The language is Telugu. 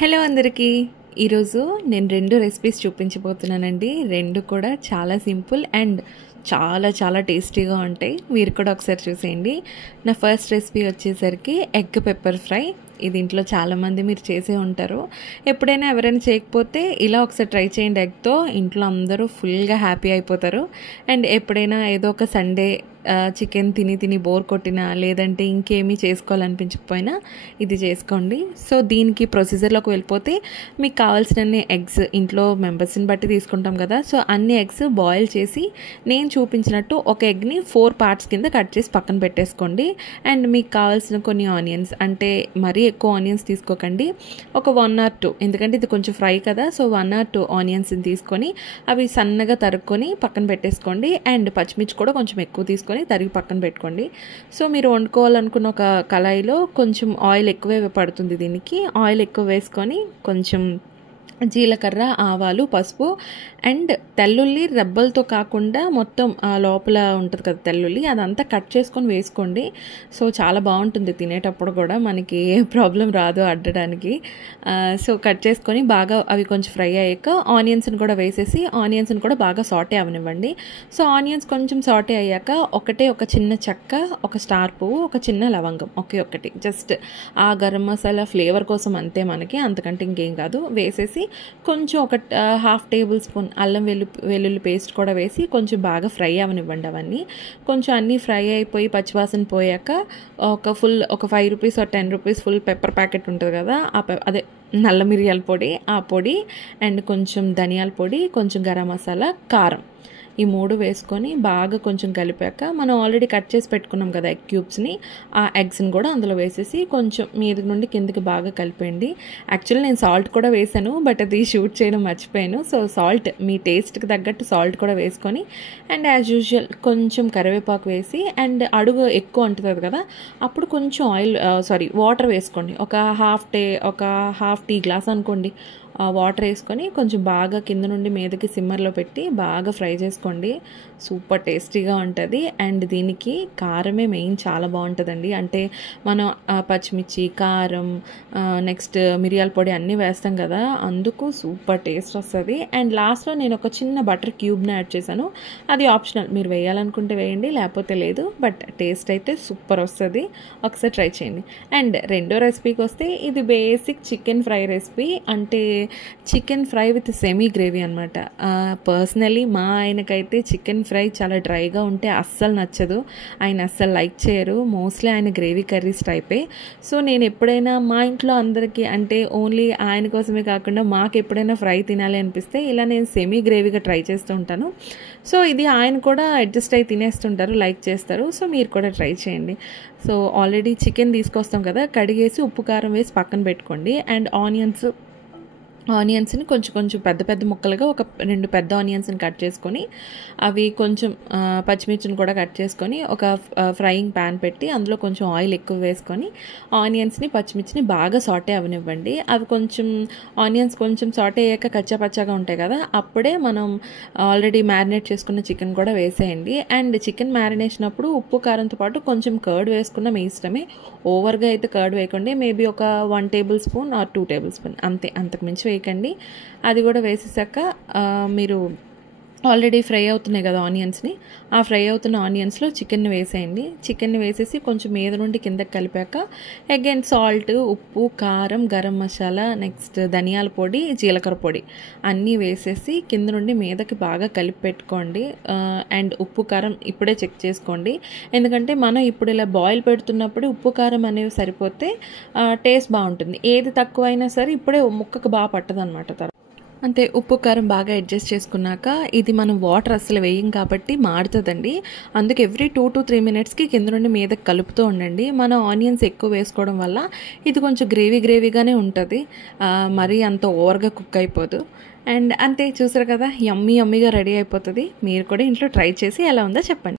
హలో అందరికీ ఈరోజు నేను 2 రెసిపీస్ చూపించబోతున్నానండి. 2 కూడా చాలా సింపుల్ అండ్ చాలా చాలా టేస్టీగా ఉంటాయి. మీరు కూడా ఒకసారి చూసేయండి. నా ఫస్ట్ రెసిపీ వచ్చేసరికి ఎగ్ పెప్పర్ ఫ్రై. ఇది ఇంట్లో చాలామంది మీరు చేసే ఉంటారు. ఎప్పుడైనా ఎవరైనా చేయకపోతే ఇలా ఒకసారి ట్రై చేయండి. ఎగ్తో ఇంట్లో అందరూ ఫుల్గా హ్యాపీ అయిపోతారు. అండ్ ఎప్పుడైనా ఏదో ఒక సండే చికెన్ తిని బోర్ కొట్టినా లేదంటే ఇంకేమీ చేసుకోవాలనిపించకపోయినా ఇది చేసుకోండి. సో దీనికి ప్రొసీజర్లోకి వెళ్ళిపోతే మీకు కావాల్సిన ఎగ్స్ ఇంట్లో మెంబర్స్ని బట్టి తీసుకుంటాం కదా. సో అన్ని ఎగ్స్ బాయిల్ చేసి నేను చూపించినట్టు ఒక ఎగ్ని 4 పార్ట్స్ కింద కట్ చేసి పక్కన పెట్టేసుకోండి. అండ్ మీకు కావాల్సిన కొన్ని ఆనియన్స్, అంటే మరీ ఎక్కువ ఆనియన్స్ తీసుకోకండి, ఒక 1 or 2, ఎందుకంటే ఇది కొంచెం ఫ్రై కదా. సో 1 or 2 ఆనియన్స్ని తీసుకొని అవి సన్నగా తరుక్కొని పక్కన పెట్టేసుకోండి. అండ్ పచ్చిమిర్చి కూడా కొంచెం ఎక్కువ తీసుకొని తరిగి పక్కన పెట్టుకోండి. సో మీరు వండుకోవాలనుకున్న ఒక కళాయిలో కొంచెం ఆయిల్ ఎక్కువే పడుతుంది. దీనికి ఆయిల్ ఎక్కువ వేసుకొని కొంచెం జీలకర్ర, ఆవాలు, పసుపు అండ్ తెల్లుల్లి రెబ్బలతో కాకుండా మొత్తం లోపల ఉంటుంది కదా తెల్లుల్లి, అదంతా కట్ చేసుకొని వేసుకోండి. సో చాలా బాగుంటుంది తినేటప్పుడు కూడా, మనకి ఏ ప్రాబ్లం రాదు అడ్డడానికి. సో కట్ చేసుకొని బాగా అవి కొంచెం ఫ్రై అయ్యాక ఆనియన్స్ని కూడా వేసేసి ఆనియన్స్ని కూడా బాగా సాటే అవనివ్వండి. సో ఆనియన్స్ కొంచెం సాటే అయ్యాక ఒక చిన్న చెక్క, ఒక స్టార్ పువ్వు, ఒక చిన్న లవంగం, ఒకటి జస్ట్ ఆ గరం మసాలా ఫ్లేవర్ కోసం అంతే, మనకి అంతకంటే ఇంకేం కాదు. వేసేసి కొంచెం ఒక 1/2 టేబుల్ స్పూన్ అల్లం వెల్లుల్లి పేస్ట్ కూడా వేసి కొంచెం బాగా ఫ్రై అవనివ్వండి. అవన్నీ కొంచెం అన్నీ ఫ్రై అయిపోయి పచ్చివాసన పోయాక ఒక 5 rupees or 10 rupees full pepper packet ఉంటుంది కదా, అదే నల్ల మిరియాల పొడి, ఆ పొడి అండ్ కొంచెం ధనియాల పొడి, కొంచెం గరం మసాలా, కారం, ఈ 3 వేసుకొని బాగా కొంచెం కలిపాక మనం ఆల్రెడీ కట్ చేసి పెట్టుకున్నాం కదా ఎగ్ క్యూబ్స్ని, ఆ ఎగ్స్ని కూడా అందులో వేసేసి కొంచెం మీద నుండి కిందకి బాగా కలిపేయండి. యాక్చువల్లీ నేను సాల్ట్ కూడా వేసాను, బట్ అది షూట్ చేయడం మర్చిపోయాను. సో సాల్ట్ మీ టేస్ట్కి తగ్గట్టు సాల్ట్ కూడా వేసుకొని అండ్ యాజ్ యూజువల్ కొంచెం కరివేపాకు వేసి అండ్ అడుగు ఎక్కువ అంటుతుంది కదా, అప్పుడు కొంచెం వాటర్ వేసుకోండి. ఒక హాఫ్ టీ గ్లాస్ అనుకోండి వాటర్ వేసుకొని కొంచెం బాగా కింద నుండి మీదకి సిమ్మర్లో పెట్టి బాగా ఫ్రై చేసుకోండి. సూపర్ టేస్టీగా ఉంటుంది. అండ్ దీనికి కారమే మెయిన్, చాలా బాగుంటుందండి. అంటే మనం పచ్చిమిర్చి, కారం, నెక్స్ట్ మిరియాల పొడి అన్నీ వేస్తాం కదా, అందుకు సూపర్ టేస్ట్ వస్తుంది. అండ్ లాస్ట్లో నేను ఒక చిన్న బటర్ క్యూబ్ని యాడ్ చేశాను, అది ఆప్షనల్, మీరు వేయాలనుకుంటే వేయండి లేకపోతే లేదు, బట్ టేస్ట్ అయితే సూపర్ వస్తుంది. ఒకసారి ట్రై చేయండి. అండ్ రెండో రెసిపీకి వస్తే ఇది బేసిక్ చికెన్ ఫ్రై రెసిపీ, అంటే chicken fry with semi gravy అనమాట. పర్సనలీ మా ఆయనకైతే చికెన్ ఫ్రై చాలా డ్రైగా ఉంటే అస్సలు నచ్చదు, ఆయన అస్సలు లైక్ చేయరు. మోస్ట్లీ ఆయన గ్రేవీ కర్రీస్ టైపే. సో నేను ఎప్పుడైనా మా ఇంట్లో అందరికీ, అంటే ఓన్లీ ఆయన కోసమే కాకుండా మాకు ఎప్పుడైనా ఫ్రై తినాలి అనిపిస్తే ఇలా నేను సెమీ గ్రేవీగా ట్రై చేస్తూ ఉంటాను. సో ఇది ఆయన కూడా అడ్జస్ట్ అయి తినేస్తుంటారు, లైక్ చేస్తారు. సో మీరు కూడా ట్రై చేయండి. సో ఆల్రెడీ చికెన్ తీసుకొస్తాం కదా, కడిగేసి ఉప్పు కారం వేసి పక్కన పెట్టుకోండి. అండ్ ఆనియన్స్ని కొంచెం పెద్ద ముక్కలుగా ఒక 2 పెద్ద ఆనియన్స్ని కట్ చేసుకొని అవి కొంచెం పచ్చిమిర్చిని కూడా కట్ చేసుకొని ఒక ఫ్రైయింగ్ ప్యాన్ పెట్టి అందులో కొంచెం ఆయిల్ ఎక్కువ వేసుకొని ఆనియన్స్ని, పచ్చిమిర్చిని బాగా సాటే అవనివ్వండి. అవి ఆనియన్స్ కొంచెం సాటే అయ్యాక కచ్చాపచ్చాగా ఉంటాయి కదా, అప్పుడే మనం ఆల్రెడీ మ్యారినేట్ చేసుకున్న చికెన్ కూడా వేసేయండి. అండ్ చికెన్ మ్యారినేషన్ అప్పుడు ఉప్పు కారంతో పాటు కొంచెం కర్డ్ వేసుకున్న మీ ఇష్టమే, ఓవర్గా అయితే కర్డ్ వేయకండి. మేబీ ఒక 1 table spoon or 2 table spoon అంతే, అంతకు మించి వేయకండి. అది కూడా వేసేసాక మీరు ఆల్రెడీ ఫ్రై అవుతున్నాయి కదా ఆనియన్స్ని, ఆ ఫ్రై అవుతున్న ఆనియన్స్లో చికెన్ని వేసేయండి. చికెన్ని వేసేసి కొంచెం మీద నుండి కిందకి కలిపాక అగైన్ సాల్ట్, ఉప్పు, కారం, గరం మసాలా, నెక్స్ట్ ధనియాల పొడి, జీలకర్ర పొడి అన్నీ వేసేసి కింద నుండి మీదకి బాగా కలిపి పెట్టుకోండి. అండ్ ఉప్పు కారం ఇప్పుడే చెక్ చేసుకోండి, ఎందుకంటే మనం ఇప్పుడు ఇలా బాయిల్ పెడుతున్నప్పుడు ఉప్పు కారం అనేవి సరిపోతే టేస్ట్ బాగుంటుంది. ఏది తక్కువైనా సరే ఇప్పుడే ముక్కకు బాగా పట్టదు అనమాట. అంతే, ఉప్పు కారం బాగా అడ్జస్ట్ చేసుకున్నాక ఇది మనం వాటర్ అసలు వేయం కాబట్టి మాడుతుందండి. అందుకే ఎవ్రీ 2 to 3 మినిట్స్కి కింద నుండి మీదకి కలుపుతూ ఉండండి. మనం ఆనియన్స్ ఎక్కువ వేసుకోవడం వల్ల ఇది కొంచెం గ్రేవీగానే ఉంటుంది, మరీ అంత ఓవర్గా కుక్ అయిపోదు. అండ్ అంతే, చూసారు కదా, యమ్మీగా రెడీ అయిపోతుంది. మీరు కూడా ఇంట్లో ట్రై చేసి ఎలా ఉందో చెప్పండి.